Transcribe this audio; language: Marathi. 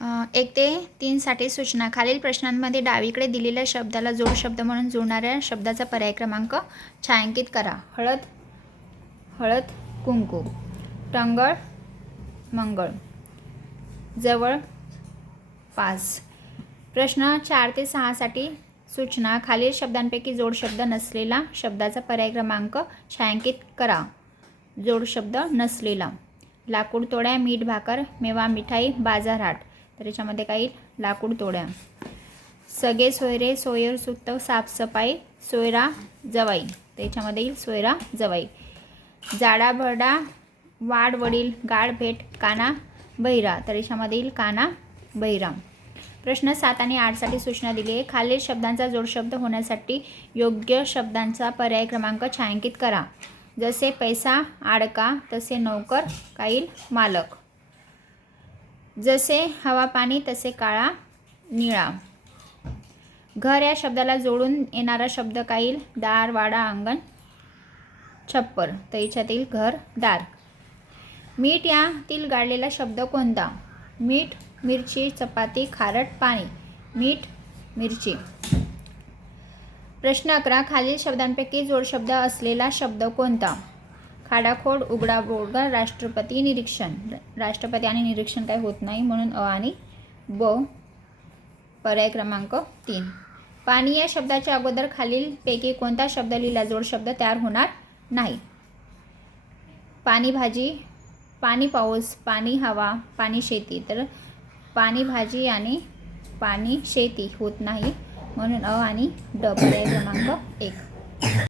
1 ते 3 साठी सूचना. खालील प्रश्नांमध्ये डावीकडे दिलेल्या शब्दाला जोड शब्द म्हणून जुळणाऱ्या शब्दाचा पर्याय क्रमांक छायांकित करा. हळद, हळद कुंकू. टंगळ, मंगळ. जवळ, पास. प्रश्न 4 ते 6 साठी सूचना. खालील शब्दांपैकी जोड शब्द नसलेला शब्दाचा पर्याय क्रमांक छायांकित करा. जोड शब्द नसलेला. लाकूड तोड्या, मीठ भाकर, मेवा मिठाई, बाजारहाट. तर याच्यामध्ये काही लाकूड तोड्या. सगळे सोयरे, सोयर सुक्त, साफसफाई, सोयरा जवाई. तर याच्यामध्ये येईल सोयरा जवाई. जाडा भरडा, वाड वडील, गाड भेट, काना बहिरा. तर याच्यामध्ये येईल काना बहिरा. प्रश्न 7 आणि 8 साठी सूचना दिली आहे. खालील शब्दांचा जोडशब्द होण्यासाठी योग्य शब्दांचा पर्याय क्रमांक छायांकित करा. जसे पैसा, आडका, तसे नौकर, काईल मालक. जसे हवा पाणी, तसे काळा निळा. घर या शब्दाला जोडून येणारा शब्द काईल दार, वाडा, अंगण, छप्पर. तर याच्यातील घर, दार. मीठ यातील गाळलेला शब्द कोणता? मीठ, मिरची, चपाती, खारट, पाणी. मीठ, मिरची. प्रश्न 11. खालील शब्दांपैकी जोडशब्द असलेला शब्द कोणता? खाडाखोड, उघडा बोडगा, राष्ट्रपती, निरीक्षण. राष्ट्रपती आणि निरीक्षण काही होत नाही म्हणून अ आणि ब पर्याय क्रमांक 3. पाणी या शब्दाच्या अगोदर खालीलपैकी कोणता शब्द लिहिला जोडशब्द तयार होणार नाही? पाणी भाजी, पाणी पाऊस, पाणी हवा, पाणी शेती. तर पाणी भाजी आणि पाणी शेती होत नाही म्हणून अ आणि ड पर्याय क्रमांक 1.